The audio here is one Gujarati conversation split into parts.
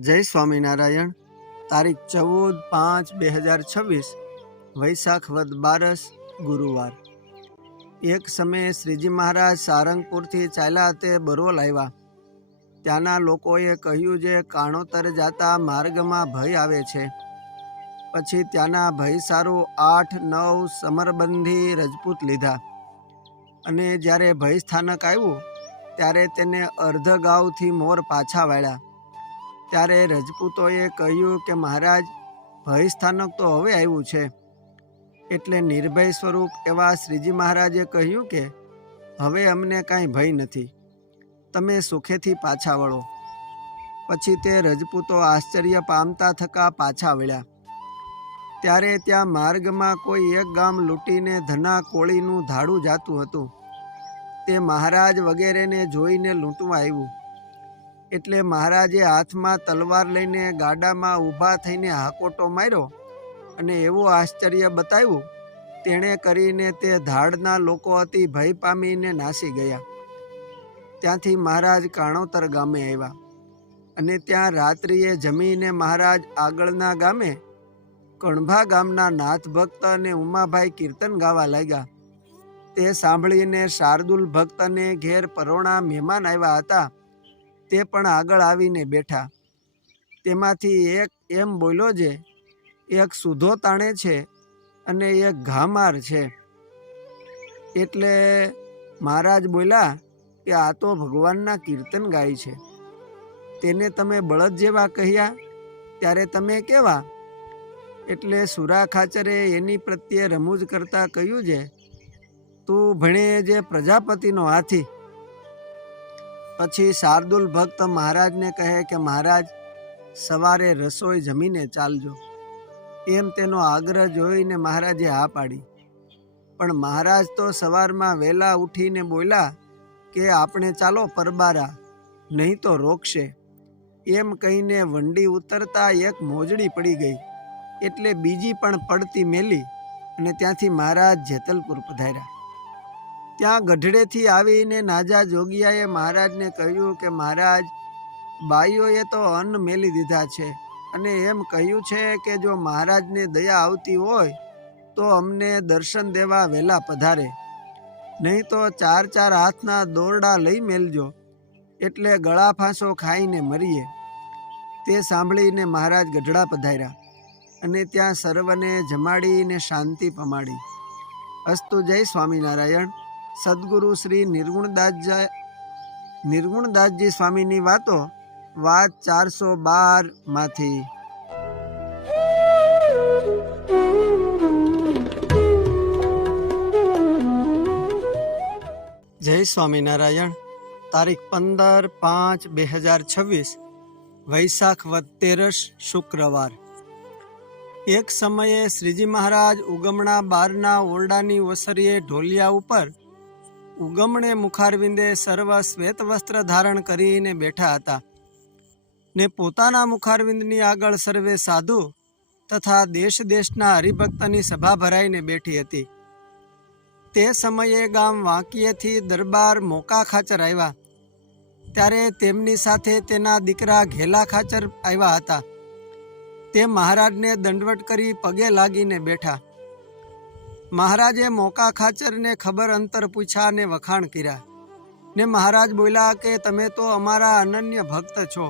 જય સ્વામિનારાયણ। તારીખ 14/5/2026 વૈશાખ વદ 12 ગુરુવાર। એક સમયે શ્રીજી મહારાજ સારંગપુરથી ચાલ્યા તે બરોલ આવ્યા। ત્યાંના લોકોએ કહ્યું જે કાણોતર જાતા માર્ગમાં ભય આવે છે। પછી ત્યાંના ભય સારું 8-9 સમરબંધી રજપૂત લીધા અને જ્યારે ભય સ્થાનક આવ્યું ત્યારે તેને અર્ધ ગાઉથી મોર પાછા વાળ્યા। ત્યારે રજપૂતોએ કહ્યું કે મહારાજ, ભય સ્થાનક તો હવે આવ્યું છે। એટલે નિર્ભય સ્વરૂપ એવા શ્રીજી મહારાજે કહ્યું કે હવે અમને કાંઈ ભય નથી, તમે સુખેથી પાછા વળો। પછી તે રજપૂતો આશ્ચર્ય પામતા થકા પાછા વળ્યા। ત્યારે ત્યાં માર્ગમાં કોઈ એક ગામ લૂંટીને ધના કોળીનું ધાડું જાતું હતું। તે મહારાજ વગેરેને જોઈને લૂંટવા આવ્યું। એટલે મહારાજે હાથમાં તલવાર લઈને ગાડામાં ઊભા થઈને હાકોટો માર્યો અને એવું આશ્ચર્ય બતાવ્યું તેણે કરીને તે ધાડના લોકો અતિ ભય પામીને નાસી ગયા। ત્યાંથી મહારાજ કાણોતર ગામે આવ્યા અને ત્યાં રાત્રિએ જમીને મહારાજ આગળના ગામે કણભા ગામના નાથ ભક્ત અને ઉમાભાઈ કીર્તન ગાવા લાગ્યા। તે સાંભળીને શાર્દુલ ભક્તને ઘેર પરોણા મહેમાન આવ્યા હતા તે પણ આગળ આવીને બેઠા। તેમાંથી એક એમ બોલ્યો જે એક સુધો તાણે છે અને એક ઘામાર છે। એટલે મહારાજ બોલ્યા કે આ તો ભગવાનના કીર્તન ગાય છે, તેને તમે બળદ જેવા કહ્યા, ત્યારે તમે કેવા? એટલે સુરા ખાચરે એની પ્રત્યે રમૂજ કરતા કહ્યું છે, તું ભણે જે પ્રજાપતિનો હાથી। પછી શાર્દુલ ભક્ત મહારાજને કહે કે મહારાજ, સવારે રસોઈ જમીને ચાલજો। એમ તેનો આગ્રહ જોઈને મહારાજે હા પાડી। પણ મહારાજ તો સવારમાં વહેલા ઉઠીને બોલ્યા કે આપણે ચાલો પરબારા, નહીં તો રોકશે। એમ કહીને વંડી ઉતરતા એક મોજડી પડી ગઈ, એટલે બીજી પણ પડતી મેલી અને ત્યાંથી મહારાજ જેતલપુર પધાર્યા। ત્યાં ગઢડેથી આવીને નાજા જોગિયાએ મહારાજને કહ્યું કે મહારાજ, બાઈઓએ તો અન્ન મેલી દીધા છે અને એમ કહ્યું છે કે જો મહારાજને દયા આવતી હોય તો અમને દર્શન દેવા વહેલા પધારે, નહીં તો 4 હાથના દોરડા લઈ મેલજો, એટલે ગળા ફાંસો ખાઈને મરીએ। તે સાંભળીને મહારાજ ગઢડા પધાર્યા અને ત્યાં સર્વને જમાડીને શાંતિ પમાડી। અસ્તુ જય સ્વામિનારાયણ। સદગુરુ શ્રી નિર્ગુણદાસજી સ્વામીની વાતો, વાત 412 માંથી। જય સ્વામિનારાયણ। તારીખ 15/5/2026 વૈશાખ વદ 13 શુક્રવાર। એક સમયે શ્રીજી મહારાજ ઉગમણા બારના ઓરડાની ઓસરીએ ઢોલિયા ઉપર ઉગમણે મુખારવિંદે સર્વ શ્વેત વસ્ત્ર ધારણ કરીને બેઠા હતા ને પોતાના મુખારવિંદની આગળ સર્વે સાધુ તથા દેશ દેશના હરિભક્તની સભા ભરાઈને બેઠી હતી। તે સમયે ગામ વાંકીએથી દરબાર મોકા ખાચર આવ્યા, ત્યારે તેમની સાથે તેના દીકરા ઘેલા ખાચર આવ્યા હતા। તે મહારાજને દંડવટ કરી પગે લાગીને બેઠા। મહારાજે મોકા ખાચરને ખબર અંતર પૂછ્યા અને વખાણ કર્યા ને મહારાજ બોલ્યા કે તમે તો અમારા અનન્ય ભક્ત છો,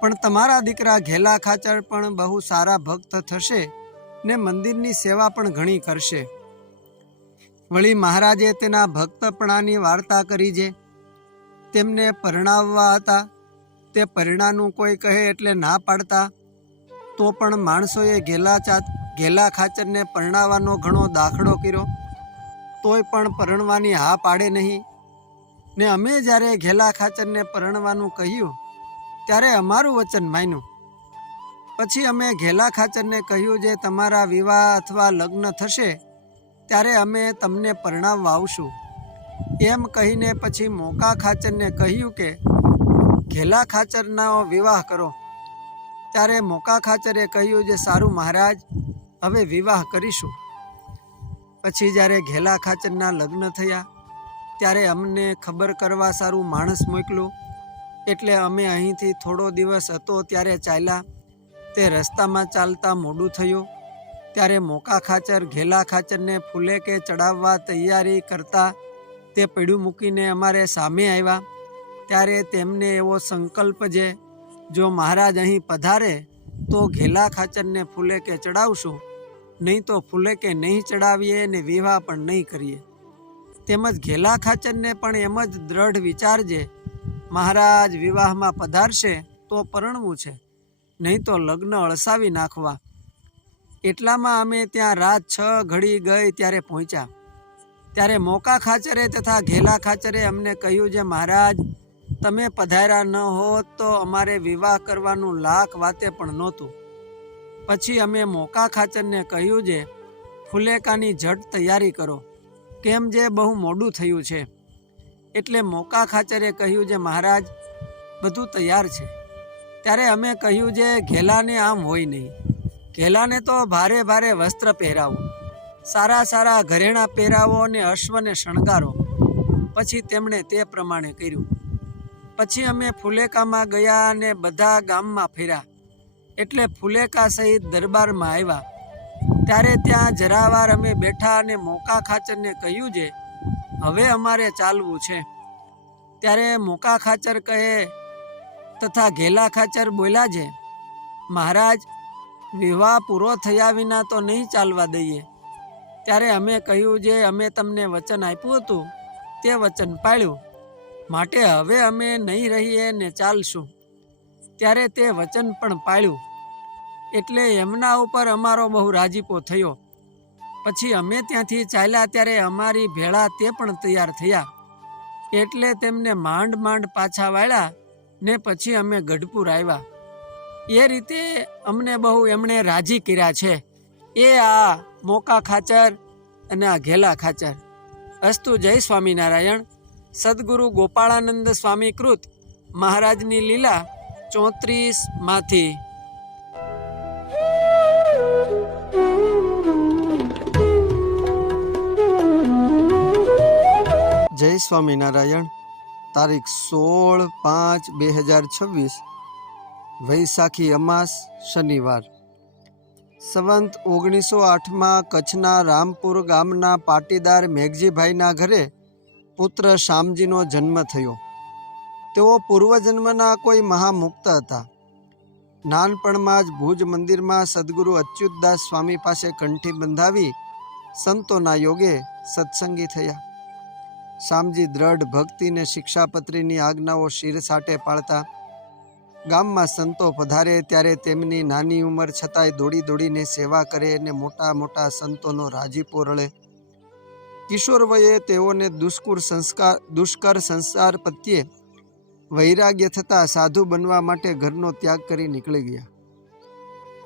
પણ તમારા દીકરા ઘેલા ખાચર પણ બહુ સારા ભક્ત થશે ને મંદિરની સેવા પણ ઘણી કરશે। વળી મહારાજે તેના ભક્તપણાની વાર્તા કરી છે। તેમને પરણાવવા હતા, તે પરિણાનું કોઈ કહે એટલે ના પાડતા, તો પણ માણસોએ ઘેલા ખાચરને પરણાવવાનો ઘણો દાખલો કર્યો, તોય પણ પરણવાની હા પાડે નહીં। ને અમે જ્યારે ઘેલા ખાચરને પરણવાનું કહ્યું ત્યારે અમારું વચન માન્યું। પછી અમે ઘેલા ખાચરને કહ્યું જે તમારા વિવાહ અથવા લગ્ન થશે ત્યારે અમે તમને પરણાવવા આવશું। એમ કહીને પછી મોકા ખાચરને કહ્યું કે ઘેલા ખાચરનો વિવાહ કરો। ત્યારે મોકા ખાચરે કહ્યું જે સારું મહારાજ, હવે વિવાહ કરીશું। પછી જ્યારે ઘેલા ખાચરના લગ્ન થયા ત્યારે અમને ખબર કરવા સારું માણસ મોકલું એટલે અમે અહીંથી થોડો દિવસ હતો ત્યારે ચાલ્યા. તે રસ્તામાં ચાલતા મોડું થયું ત્યારે મોકા ખાચર ઘેલા ખાચરને ફૂલે કે ચડાવવા તૈયારી કરતા તે પૈડું મૂકીને અમારે સામે આવ્યા. ત્યારે તેમને એવો સંકલ્પ જે જો મહારાજ અહીં પધારે તો ઘેલા ખાચરને ફૂલે કે ચડાવશું, નહીં તો ફૂલે કે નહીં ચડાવીએ ને વિવાહ પણ નહીં કરીએ. તેમજ ઘેલા ખાચરને પણ એમ જ દ્રઢ વિચાર છે, મહારાજ વિવાહમાં પધારશે તો પરણવું છે, નહીં તો લગ્ન અળસાવી નાખવા. એટલામાં અમે ત્યાં રાત 6 ઘડી ગઈ ત્યારે પહોંચ્યા. ત્યારે મોકા ખાચરે તથા ઘેલા ખાચરે અમને કહ્યું છે, મહારાજ તમે પધાર્યા ન હોત તો અમારે વિવાહ કરવાનું લાખ વાતે પણ નહોતું. પછી અમે મોકા ખાચરને કહ્યું છે, ફુલેકાની ઝટ તૈયારી કરો, કેમ જે બહુ મોડું થયું છે. એટલે મોકા ખાચરે કહ્યું છે, મહારાજ બધું તૈયાર છે. ત્યારે અમે કહ્યું છે, ઘેલાને આમ હોય નહીં, ઘેલાને તો ભારે ભારે વસ્ત્ર પહેરાવો, સારા સારા ઘરેણાં પહેરાવો અને અશ્વને શણગારો. પછી તેમણે તે પ્રમાણે કર્યું. પછી અમે ફુલેકામાં ગયા અને બધા ગામમાં ફર્યા. એટલે ફુલેકા સહિત દરબારમાં આવ્યા. ત્યારે ત્યાં જરાવાર અમે બેઠા અને મોકા ખાચરને કહ્યું છે, હવે અમારે ચાલવું છે. ત્યારે મોકા ખાચર કહે તથા ઘેલા ખાચર બોલ્યા છે, મહારાજ વિવાહ પૂરો થયા વિના તો નહીં ચાલવા દઈએ. ત્યારે અમે કહ્યું છે, અમે તમને વચન આપ્યું હતું તે વચન પાળ્યું, માટે હવે અમે નહીં રહીએ ને ચાલશું. ત્યારે તે વચન પણ પાળ્યું. એટલે એમના ઉપર અમારો બહુ રાજીપો થયો. પછી અમે ત્યાંથી ચાલ્યા ત્યારે અમારી ભેળા તે પણ તૈયાર થયા. એટલે તેમને માંડ માંડ પાછા વાળ્યા ને પછી અમે ગઢપુર આવ્યા. એ રીતે અમને બહુ એમણે રાજી કર્યા છે. એ આ મોકા ખાચર અને આ ઘેલા ખાચર. અસ્તુ. જય સ્વામિનારાયણ. સદગુરુ ગોપાળાનંદ સ્વામી કૃત મહારાજની લીલા 34 માંથી. જય સ્વામિનારાયણ. તારીખ 16/5/2026 વૈશાખી અમાસ શનિવાર. સંવંત 1908માં કચ્છના રામપુર ગામના પાટીદાર મેઘજીભાઈના ઘરે પુત્ર શામજીનો જન્મ થયો. તેઓ પૂર્વજન્મના કોઈ મહામુક્ત હતા. નાનપણમાં જ ભુજ મંદિરમાં સદગુરુ અચ્યુતદાસ સ્વામી પાસે કંઠી બંધાવી સંતોના યોગે સત્સંગી થયા. શામજી દ્રઢ ભક્તિ ને શિક્ષાપત્રીની આજ્ઞાઓ શિરસાટે પાળતા. ગામમાં સંતો પધારે ત્યારે તેમની નાની ઉંમર છતાંય દોડી દોડીને સેવા કરે અને મોટા મોટા સંતોનો રાજીપો રળે. કિશોર વયે તેઓને દુષ્કર સંસાર પ્રત્યે વૈરાગ્ય થતાં સાધુ બનવા માટે ઘરનો ત્યાગ કરી નીકળી ગયા.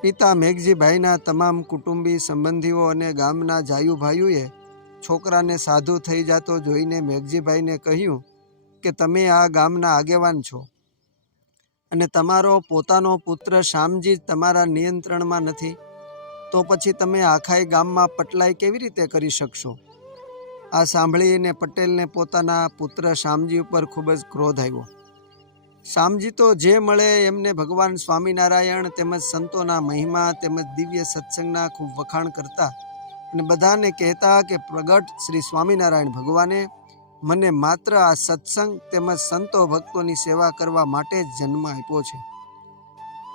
પિતા મેઘજીભાઈના તમામ કુટુંબી સંબંધીઓ અને ગામના જાયુભાઈઓએ છોકરાને સાધુ થઈ જતો જોઈને મેઘજીભાઈને કહ્યું કે તમે આ ગામના આગેવાન છો અને તમારો પોતાનો પુત્ર શામજી તમારા નિયંત્રણમાં નથી, તો પછી તમે આખાય ગામમાં પટલાઈ કેવી રીતે કરી શકશો? આ સાંભળીને પટેલને પોતાના પુત્ર શામજી ઉપર ખૂબ જ ક્રોધ આવ્યો. શામજી તો જે મળે એમને ભગવાન સ્વામિનારાયણ તેમજ સંતોના મહિમા તેમજ દિવ્ય સત્સંગના ખૂબ વખાણ કરતા અને બધાને કહેતા કે પ્રગટ શ્રી સ્વામિનારાયણ ભગવાને મને માત્ર આ સત્સંગ તેમજ સંતો ભક્તોની સેવા કરવા માટે જ જન્મ આપ્યો છે.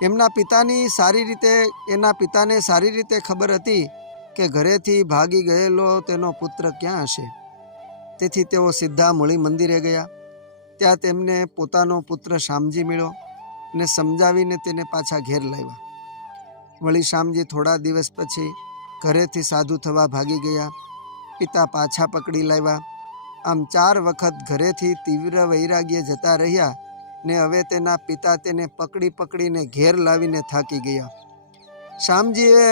એના પિતાને સારી રીતે ખબર હતી કે ઘરેથી ભાગી ગયેલો તેનો પુત્ર ક્યાં હશે. તેથી તેઓ સીધા મૂળી મંદિરે ગયા. ત્યાં તેમને પોતાનો પુત્ર શામજી મળ્યો અને સમજાવીને તેને પાછા ઘેર લાવ્યા. વળી શામજી થોડા દિવસ પછી ઘરેથી સાધુ થવા ભાગી ગયા. પિતા પાછા પકડી લાવ્યા. આમ 4 વખત ઘરેથી તીવ્ર વૈરાગ્ય જતા રહ્યા ને હવે તેના પિતા તેને પકડીને ઘેર લાવીને થાકી ગયા. શામજીએ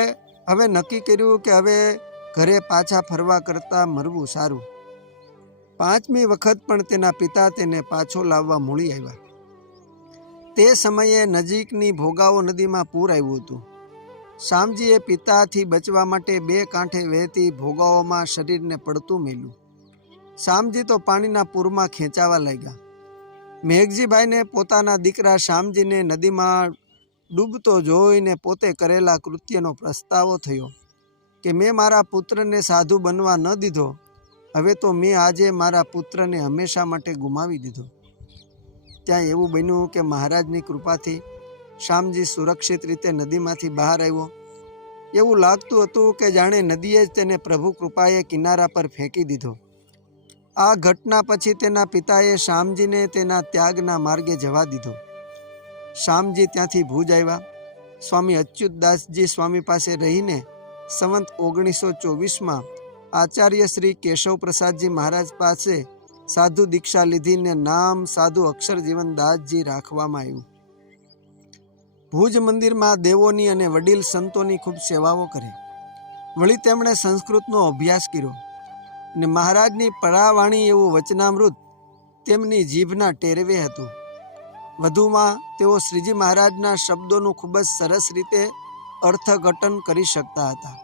હવે નક્કી કર્યું કે હવે ઘરે પાછા ફરવા કરતાં મરવું સારું. 5મી વખત પણ તેના પિતા તેને પાછો લાવવા મૂળી આવ્યા. તે સમયે નજીકની ભોગાવો નદીમાં પૂર આવ્યું હતું. શામજીએ પિતાથી બચવા માટે 2 કાંઠે વહેતી ભોગાઓમાં શરીરને પડતું મેલ્યું. શામજી તો પાણીના પૂરમાં ખેંચાવા લાગ્યા. મેઘજીભાઈને પોતાના દીકરા શામજીને નદીમાં ડૂબતો જોઈને પોતે કરેલા કૃત્યનો પસ્તાવો થયો કે મેં મારા પુત્રને સાધુ બનવા ન દીધો, હવે તો મેં આજે મારા પુત્રને હંમેશા માટે ગુમાવી દીધો. ત્યાં એવું બન્યું કે મહારાજની કૃપાથી શામજી સુરક્ષિત રીતે નદીમાંથી બહાર આવ્યો. એવું લાગતું હતું કે જાણે નદીએ જ તેને પ્રભુ કૃપાએ કિનારા પર ફેંકી દીધો. આ ઘટના પછી તેના પિતાએ શામજીને તેના ત્યાગના માર્ગે જવા દીધો. શામજી ત્યાંથી ભુજ આવ્યા. સ્વામી અચ્યુતદાસજી સ્વામી પાસે રહીને સંવંત 1924માં આચાર્ય શ્રી કેશવ પ્રસાદજી મહારાજ પાસે સાધુ દીક્ષા લીધીને નામ સાધુ અક્ષરજીવન દાસજી રાખવામાં આવ્યું. ભુજ મંદિરમાં દેવોની અને વડીલ સંતોની ખૂબ સેવાઓ કરી. વળી તેમણે સંસ્કૃતનો અભ્યાસ કર્યો અને મહારાજની પરાવાણી એવું વચનામૃત તેમની જીભના ટેરવે હતું. વધુમાં તેઓ શ્રીજી મહારાજના શબ્દોનું ખૂબ જ સરસ રીતે અર્થઘટન કરી શકતા હતા.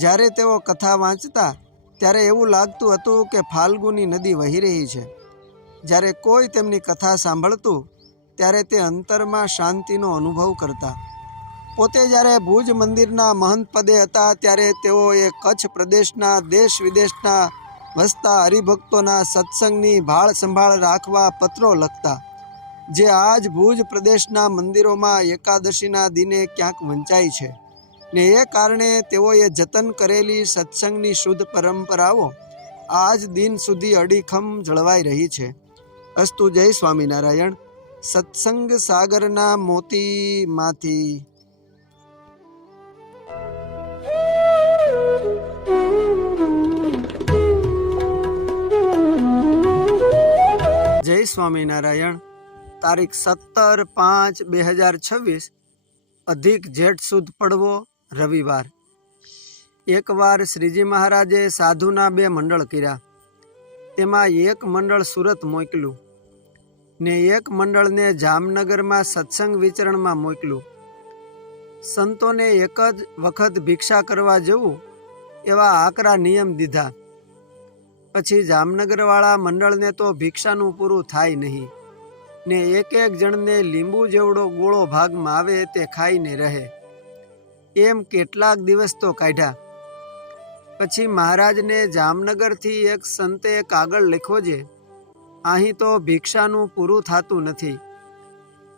જ્યારે તેઓ કથા વાંચતા ત્યારે એવું લાગતું હતું કે ફાલ્ગુની નદી વહી રહી છે. જ્યારે કોઈ તેમની કથા સાંભળતું ત્યારે તે અંતરમાં શાંતિનો અનુભવ કરતા. પોતે જ્યારે ભુજ મંદિરના મહંત પદે હતા ત્યારે તેઓએ કચ્છ પ્રદેશના દેશ વિદેશના વસતા હરિભક્તોના સત્સંગની ભાળ સંભાળ રાખવા પત્રો લખતા, જે આજ ભુજ પ્રદેશના મંદિરોમાં એકાદશીના દિને ક્યાંક વંચાય છે ને એ કારણે તેઓએ જતન કરેલી સત્સંગની શુદ્ધ પરંપરાઓ આજ દિન સુધી અડીખમ જળવાઈ રહી છે. અસ્તુ. જય સ્વામિનારાયણ. સત્સંગ સાગરના મોતીમાંથી. જય સ્વામિનારાયણ. તારીખ 17/5/2026 અધિક જેઠ સુદ પડવો રવિવાર. એકવાર શ્રીજી મહારાજે સાધુના 2 મંડળ કર્યા. તેમાં એક મંડળ સુરત મોકલ્યું ને એક મંડળને જામનગરમાં સત્સંગ વિચરણમાં મોકલ્યું. સંતોને એક જ વખત ભિક્ષા કરવા જવું એવા આકરા નિયમ દીધા. પછી જામનગરવાળા મંડળને તો ભિક્ષાનું પૂરું થાય નહીં ને એક જણને લીંબુ જેવડો ગોળો ભાગમાં આવે તે ખાઈને રહે. એમ કેટલાક દિવસ તો કાઢ્યા. પછી મહારાજને જામનગરથી એક સંતે કાગળ લખ્યો છે, અહીં તો ભિક્ષાનું પૂરું થતું નથી.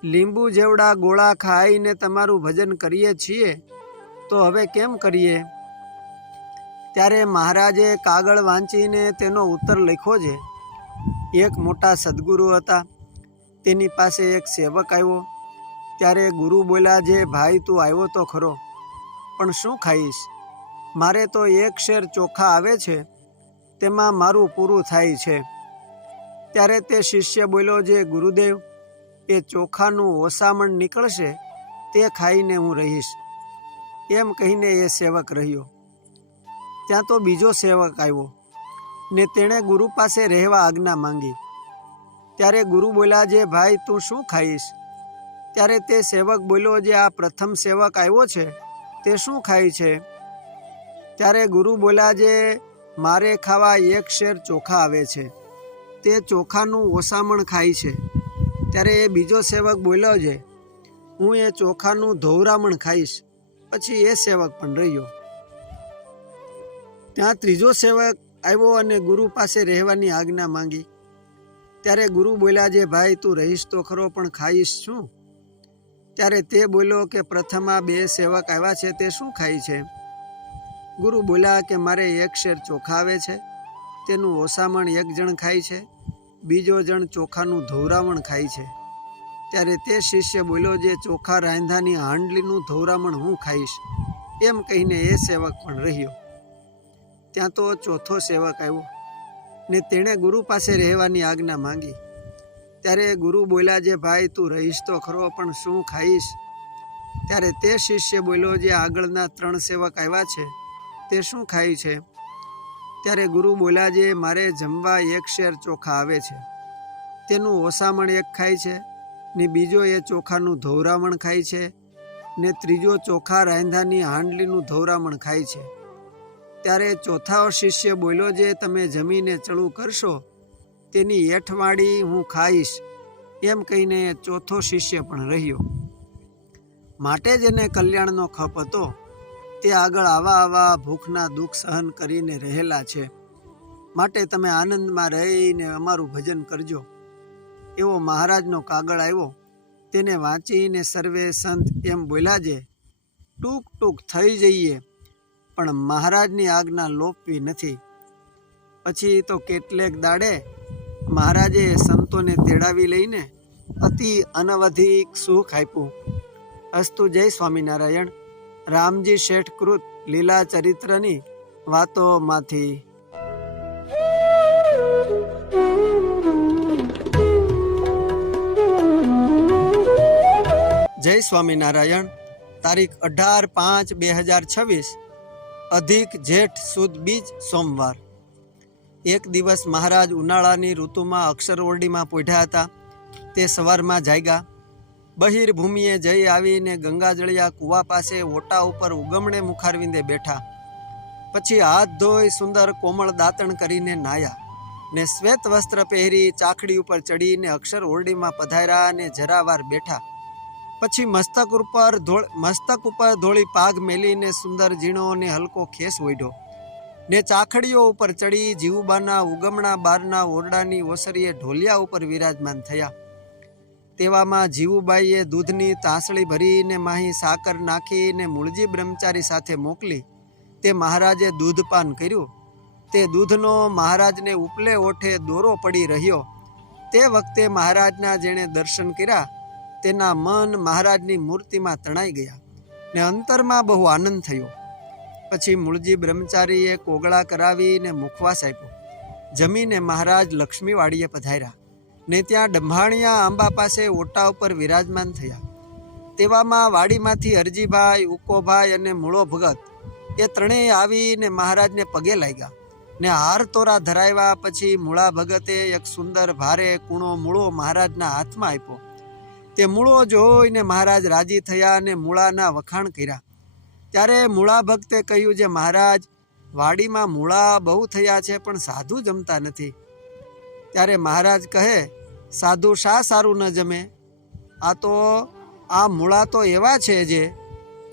લીંબુ જેવડા ગોળા ખાઈને તમારું ભજન કરીએ છીએ તો હવે કેમ કરીએ? ત્યારે મહારાજે કાગળ વાંચીને તેનો ઉત્તર લખ્યો છે. એક મોટા સદગુરુ હતા. તેની પાસે એક સેવક આવ્યો. ત્યારે ગુરુ બોલ્યા, જે ભાઈ તું આવ્યો તો ખરો, પણ શું ખાઈશ? મારે તો 1 શેર ચોખા આવે છે, તેમાં મારું પૂરું થાય છે. ત્યારે તે શિષ્ય બોલ્યો, જે ગુરુદેવ, એ ચોખાનું ઓસામણ નીકળશે તે ખાઈને હું રહીશ. એમ કહીને એ સેવક રહ્યો. ત્યાં તો બીજો સેવક આવ્યો ને તેણે ગુરુ પાસે રહેવા આજ્ઞા માંગી. ત્યારે ગુરુ બોલ્યા, જે ભાઈ તું શું ખાઈશ? ત્યારે તે સેવક બોલ્યો, જે આ પ્રથમ સેવક આવ્યો છે તે શું ખાય છે? ત્યારે ગુરુ બોલ્યા, જે મારે ખાવા 1 શેર ચોખા આવે છે, તે ચોખાનું ઓસામણ ખાય છે. ત્યારે એ બીજો સેવક બોલ્યો, છે હું એ ચોખાનું ધોવરામણ ખાઈશ. પછી એ સેવક પણ રહ્યો. ત્યાં ત્રીજો સેવક આવ્યો અને ગુરુ પાસે રહેવાની આજ્ઞા માંગી. ત્યારે ગુરુ બોલ્યા, જે ભાઈ તું રહીશ તો ખરો, પણ ખાઈશ શું? ત્યારે તે બોલ્યો કે પ્રથમ આ 2 સેવક આવ્યા છે તે શું ખાય છે? ગુરુ બોલ્યા કે મારે 1 શેર ચોખા આવે છે, તેનું ઓસામણ 1 જણ ખાય છે, બીજો જણ ચોખાનું ધોવરામણ ખાય છે. ત્યારે તે શિષ્ય બોલ્યો, જે ચોખા રાંધાની હાંડલીનું ધોવરામણ હું ખાઈશ. એમ કહીને એ સેવક પણ રહ્યો. ત્યાં તો ચોથો સેવક આવ્યો ને તેણે ગુરુ પાસે રહેવાની આજ્ઞા માંગી. ત્યારે ગુરુ બોલ્યા, જે ભાઈ તું રહીશ તો ખરો, પણ શું ખાઈશ? ત્યારે તે શિષ્ય બોલ્યો, જે આગળના 3 સેવક આવ્યા છે તે શું ખાય છે? ત્યારે ગુરુ બોલ્યા, જે મારે જમવા 1 શેર ચોખા આવે છે, તેનું ઓસામણ 1 ખાય છે ને બીજો એ ચોખાનું ધોવરામણ ખાય છે ને ત્રીજો ચોખા રાંધાની હાંડલીનું ધોવરામણ ખાય છે. ત્યારે ચોથા શિષ્ય બોલ્યો, જે તમે જમીને ચડું કરશો તેની 8 વાળી હું ખાઈશ એમ કહીને ચોથો શિષ્ય પણ રહ્યો. માટે જેને કલ્યાણનો ખપ હતો તે આગળ આવા ભૂખના દુઃખ સહન કરીને રહેલા છે. માટે તમે આનંદમાં રહીને અમારું ભજન કરજો. એવો મહારાજનો કાગળ આવ્યો. તેને વાંચીને સર્વે સંત એમ બોલ્યા જે ટૂંક થઈ જઈએ, પણ મહારાજની આજ્ઞા લોપવી નથી. પછી તો કેટલેક દાડે મહારાજે સંતોને તેડાવી લઈને અતિ અનવધિક સુખ આપ્યું. અસ્તુ. જય સ્વામિનારાયણ. રામજી શેઠ કૃત લીલા ચરિત્રની વાતોમાંથી. જય સ્વામિનારાયણ. તારીખ 18/5/2026 અધિક જેઠ સુદ બીજ સોમવાર. એક દિવસ મહારાજ ઉનાળાની ઋતુમાં અક્ષરઓરડીમાં પોઢ્યા હતા. તે સવારમાં જાગ્યા. બહિર્ભૂમિએ જઈ આવીને ગંગાજળિયા કૂવા પાસે ઓટા ઉપર ઉગમણે મુખારવિંદે બેઠા. પછી હાથ ધોઈ સુંદર કોમળ દાંતણ કરીને નાયા ને શ્વેત વસ્ત્ર પહેરી ચાખડી ઉપર ચડીને અક્ષર ઓરડીમાં પધાર્યા અને જરાવાર બેઠા. પછી મસ્તક ઉપર ધોળી પાઘ મેલીને સુંદર ઝીણો ને હલકો ખેસ ઓઢ્યો ને ચાખડીઓ ઉપર ચડી જીવુબાના ઉગમણા બારના ઓરડાની ઓસરીએ ઢોલિયા ઉપર વિરાજમાન થયા. તેવામાં જીવુબાઈએ દૂધની તાંસળી ભરીને માહી સાકર નાખીને મૂળજી બ્રહ્મચારી સાથે મોકલી. તે મહારાજે દૂધપાન કર્યું. તે દૂધનો મહારાજને ઉપલે ઓઠે દોરો પડી રહ્યો. તે વખતે મહારાજના જેણે દર્શન કર્યા તેના મન મહારાજની મૂર્તિમાં તણાઈ ગયા ને અંતરમાં બહુ આનંદ થયો. પછી મૂળજી બ્રહ્મચારીએ કોગળા કરાવીને મુખવાસ આપ્યો. જમીને મહારાજ લક્ષ્મીવાડીએ પધાર્યા ને ત્યાં ડંભાણિયા આંબા પાસે ઓટા ઉપર વિરાજમાન થયા. તેવામાં વાડીમાંથી હરજીભાઈ, ઉકોભાઈ અને મૂળો ભગત એ ત્રણેય આવીને મહારાજને પગે લાગ્યા ને હાર તોરા ધરાવ્યા. પછી મૂળા ભગતે એક સુંદર ભારે કૂણો મૂળો મહારાજના હાથમાં આપ્યો. તે મૂળો જોઈને મહારાજ રાજી થયા અને મૂળાના વખાણ કર્યા. ત્યારે મૂળા ભક્તે કહ્યું, જે મહારાજ, વાડીમાં મૂળા બહુ થયા છે પણ સાધુ જમતા નથી. ત્યારે મહારાજ કહે, સાધુ શા સારું ન જમે? આ મૂળા તો એવા છે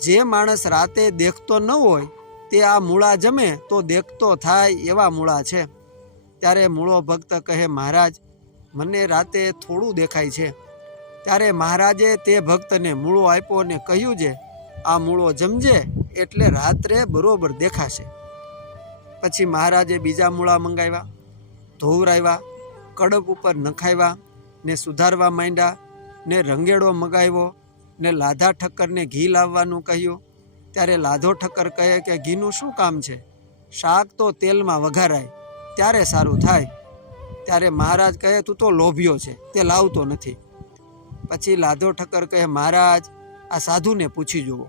જે માણસ રાતે દેખતો ન હોય તે આ મૂળા જમે તો દેખતો થાય એવા મૂળા છે. ત્યારે મૂળો ભક્ત કહે, મહારાજ, મને રાતે થોડું દેખાય છે. ત્યારે મહારાજે તે ભક્તને મૂળો આપ્યો ને કહ્યું, જે આ મૂળો જમજે એટલે રાત્રે બરોબર દેખાશે. પછી મહારાજે બીજા મૂળા મંગાવ્યા, ધોવરાવ્યા, કડપ ઉપર નખાવ્યા ને સુધારવા માંડ્યા ને રંગેડો મગાવ્યો ને લાધા ઠક્કરને ઘી લાવવાનું કહ્યું. ત્યારે લાધો ઠક્કર કહે કે ઘીનું શું કામ છે? શાક તો તેલમાં વઘારાય ત્યારે સારું થાય. ત્યારે મહારાજ કહે, તું તો લોભિયો છે, તે લાવતો નથી. પછી લાધો ઠક્કર કહે, મહારાજ, આ સાધુને પૂછી જુઓ.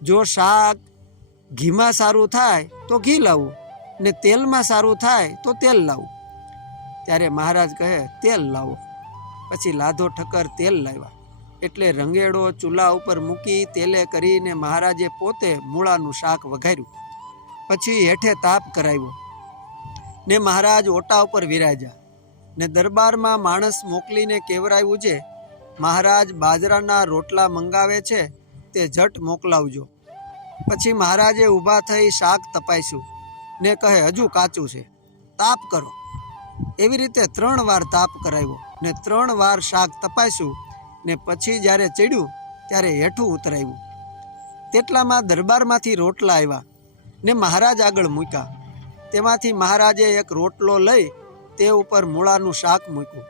જો શાક ઘીમાં સારું થાય તો ઘી લાવું ને તેલમાં સારું થાય તો તેલ લાવું. ત્યારે મહારાજ કહે, તેલ લાવો. પછી લાધો ઠક્કર તેલ લાવ્યા. એટલે રંગેડો ચૂલા ઉપર મૂકી તેલે કરીને મહારાજે પોતે મૂળાનું શાક વઘાર્યું. પછી હેઠે તાપ કરાવ્યો ને મહારાજ ઓટા ઉપર વિરાજ્યા ને દરબારમાં માણસ મોકલીને કેવરાયું, છે મહારાજ બાજરાના રોટલા મંગાવે છે તે ઝટ મોકલાવજો. પછી મહારાજે ઊભા થઈ શાક તપાસ્યું ને કહે, હજુ કાચું છે, તાપ કરો. એવી રીતે 3 વાર તાપ કરાવ્યો ને 3 વાર શાક તપાસ્યું ને પછી જ્યારે ચડ્યું ત્યારે હેઠું ઉતરાવ્યું. તેટલામાં દરબારમાંથી રોટલા આવ્યા ને મહારાજ આગળ મૂક્યા. તેમાંથી મહારાજે એક રોટલો લઈ તે ઉપર મૂળાનું શાક મૂક્યું.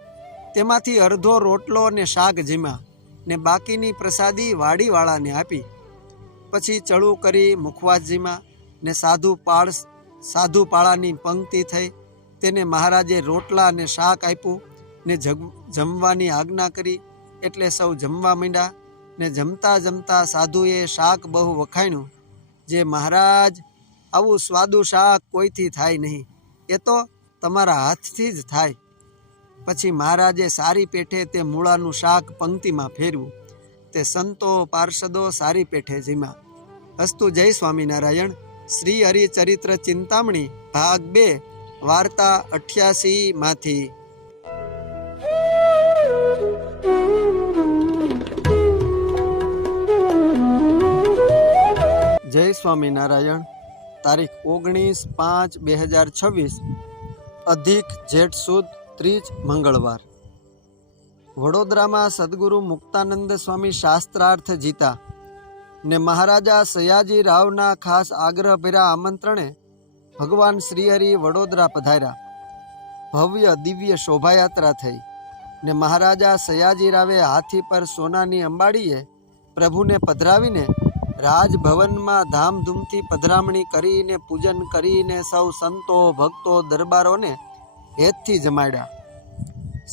તેમાંથી અડધો રોટલો ને શાક જમ્યા ને બાકીની પ્રસાદી વાડીવાળાને આપી. પછી ચડું કરી મુખવાસ જમ્યા ને સાધુ પાળાની પંક્તિ થઈ. તેને મહારાજે રોટલા ને શાક આપ્યું ને જમવાની આજ્ઞા કરી. એટલે સૌ જમવા માંડ્યા ને જમતા જમતા સાધુએ શાક બહુ વખાણ્યું, જે મહારાજ, આવું સ્વાદુ શાક કોઈથી થાય નહીં, એ તો તમારા હાથથી જ થાય. પછી મહારાજે સારી પેઠે તે મૂળાનું શાક પંક્તિમાં ફેરવું. તે સંતો પાર્ષદો સારી પેઠે જમ્યા. અસ્તુ. જય સ્વામિનારાયણ. શ્રી હરિચરિત્ર ચિંતામણી ભાગ 2 વાર્તા 88 માંથી. સ્વામિનારાયણ. તારીખ 19/5/2026 અધિક જેઠ સુદ 30 મંગળવાર. વડોદરામાં સદગુરુ મુક્તાનંદ સ્વામી શાસ્ત્રાર્થ જીતા ને મહારાજા સયાજી રાવના ખાસ આગ્રહભર્યા આમંત્રણે ભગવાન શ્રીહરિ વડોદરા પધાર્યા. ભવ્ય દિવ્ય શોભાયાત્રા થઈ ને મહારાજા સયાજી રાવે હાથી પર સોનાની અંબાડીએ પ્રભુને પધરાવીને રાજભવનમાં ધામધૂમથી પધરામણી કરીને પૂજન કરીને સૌ સંતો ભક્તો દરબારોને હેતથી જમાડ્યા.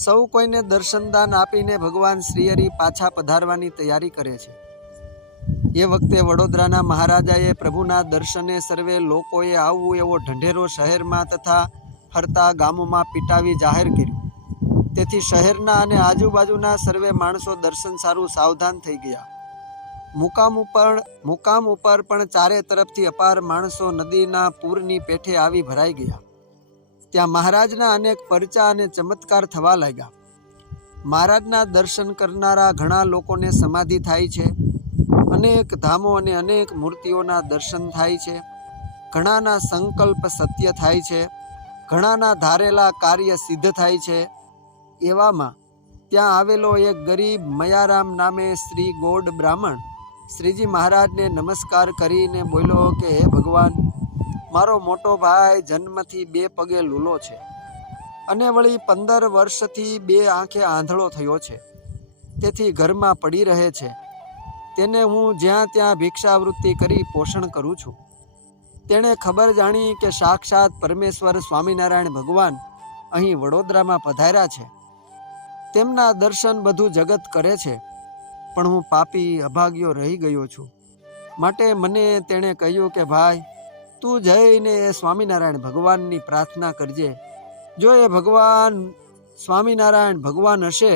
સૌ કોઈને દર્શનદાન આપીને ભગવાન શ્રીહરિ પાછા પધારવાની તૈયારી કરે છે. એ વખતે વડોદરાના મહારાજાએ પ્રભુના દર્શને સર્વે લોકોએ આવવું એવો ઢંઢેરો શહેરમાં તથા ફરતા ગામોમાં પીટાવી જાહેર કર્યું. તેથી શહેરના અને આજુબાજુના સર્વે માણસો દર્શન સારું સાવધાન થઈ ગયા. મુકામ ઉપર પણ ચારે તરફથી અપાર માણસો નદીના પૂરની પેઠે આવી ભરાઈ ગયા. ત્યાં મહારાજના અનેક પરચા અને ચમત્કાર થવા લાગ્યા. મહારાજના દર્શન કરનારા ઘણા લોકોને સમાધિ થાય છે. અનેક ધામો અને અનેક મૂર્તિઓના દર્શન થાય છે. ઘણાના સંકલ્પ સત્ય થાય છે. ઘણાના ધારેલા કાર્ય સિદ્ધ થાય છે. એવામાં ત્યાં આવેલો એક ગરીબ મયારામ નામે શ્રી ગોડ બ્રાહ્મણ શ્રીજી મહારાજને નમસ્કાર કરીને બોલ્યો કે હે ભગવાન, મારો મોટો ભાઈ જન્મથી 2 પગે લૂલો છે અને વળી 15 વર્ષથી 2 આંખે આંધળો થયો છે. તેથી ઘરમાં પડી રહે છે. તેને હું જ્યાં ત્યાં ભિક્ષાવૃત્તિ કરી પોષણ કરું છું. તેણે ખબર જાણી કે સાક્ષાત પરમેશ્વર સ્વામિનારાયણ ભગવાન અહીં વડોદરામાં પધાર્યા છે. તેમના દર્શન બધું જગત કરે છે, પણ હું પાપી અભાગ્યો રહી ગયો છું. માટે મને તેણે કહ્યું કે ભાઈ, તું જઈને એ સ્વામિનારાયણ ભગવાનની પ્રાર્થના કરજે. જો એ ભગવાન સ્વામિનારાયણ ભગવાન હશે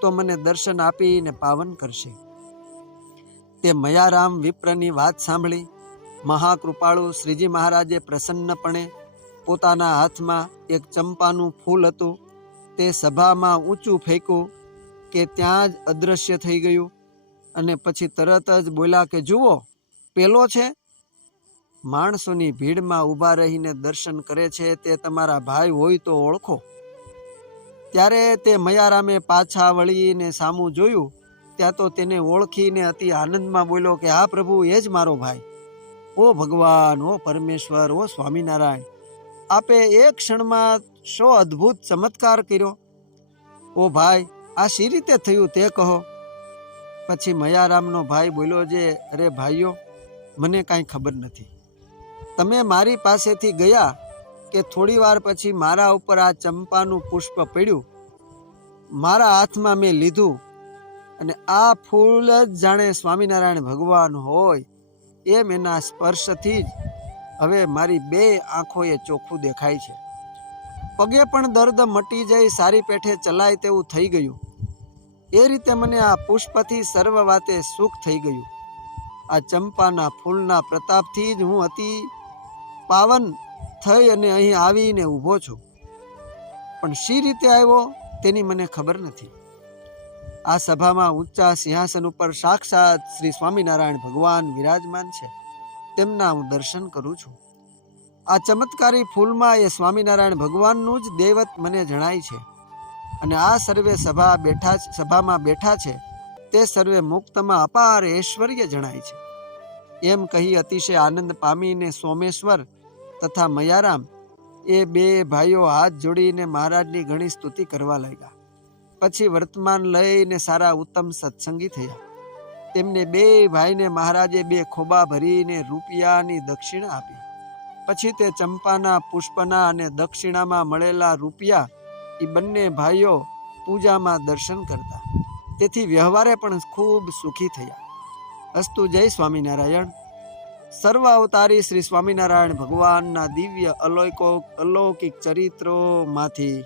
તો મને દર્શન આપીને પાવન કરશે. તે મયારામ વિપ્રની વાત સાંભળી મહાકૃપાળુ શ્રીજી મહારાજે પ્રસન્નપણે પોતાના હાથમાં એક ચંપાનું ફૂલ હતું તે સભામાં ઊંચું ફેંક્યું કે ત્યાં જ અદૃશ્ય થઈ ગયું. અને પછી તરત જ બોલ્યા કે જુઓ, પેલો છે. માણસોની ભીડમાં ઊભા રહીને દર્શન કરે છે તે તમારા ભાઈ હોય તો ઓળખો. ત્યારે તે મયારામે પાછા વળીને સામું જોયું. ત્યાં તો તેને ઓળખીને અતિ આનંદમાં બોલ્યો કે હા પ્રભુ, એ જ મારો ભાઈ. ઓ ભગવાન, ઓ પરમેશ્વર, ઓ સ્વામિનારાયણ, આપે એક ક્ષણમાં શો અદ્ભુત ચમત્કાર કર્યો. ઓ ભાઈ, આ શી રીતે થયું તે કહો. પછી મયારામનો ભાઈ બોલ્યો જે અરે ભાઈઓ, મને કાંઈ ખબર નથી. તમે મારી પાસેથી ગયા કે થોડી વાર પછી મારા ઉપર આ ચંપાનું પુષ્પ પડ્યું. મારા હાથમાં મેં લીધું અને આ ફૂલ જ જાણે સ્વામિનારાયણ ભગવાન હોય એમ એના સ્પર્શથી જ હવે મારી 2 આંખોએ ચોખ્ખું દેખાય છે. પગે પણ દર્દ મટી જઈ સારી પેઠે ચલાય તેવું થઈ ગયું. એ રીતે મને આ પુષ્પથી સર્વ વાતે સુખ થઈ ગયું. આ ચંપાના ફૂલના પ્રતાપથી જ હું અતિ પાવન થઈ અને અહીં આવીને ઊભો છું. પણ શી રીતે આવ્યો તેની મને ખબર નથી. આ સભામાં ઊંચા સિંહાસન ઉપર સાક્ષાત શ્રી સ્વામિનારાયણ ભગવાન વિરાજમાન છે. તેમના હું દર્શન કરું છું. આ ચમત્કારી ફૂલમાં એ સ્વામિનારાયણ ભગવાનનું જ દૈવત મને જણાય છે. અને આ સર્વે સભામાં બેઠા છે તે સર્વે મુક્તમાં અપાર ઐશ્વર્ય જણાય છે. એમ કહી અતિશય આનંદ પામીને સોમેશ્વર તથા મયારામ એ 2 ભાઈઓ હાથ જોડીને મહારાજની ઘણી સ્તુતિ કરવા લાગ્યા. પછી વર્તમાન લઈને સારા ઉત્તમ સત્સંગી થયા. તેમને 2 ભાઈને મહારાજે 2 ખોબા ભરીને રૂપિયાની દક્ષિણા આપી. પછી તે ચંપાના પુષ્પના અને દક્ષિણામાં મળેલા રૂપિયા એ બંને ભાઈઓ પૂજામાં દર્શન કરતા. તેથી વ્યવહારે પણ ખૂબ સુખી થયા. અસ્તુ. જય સ્વામિનારાયણ. સર્વ અવતારી શ્રી સ્વામિનારાયણ ભગવાનના દિવ્ય અલૌકિક ચરિત્રોમાંથી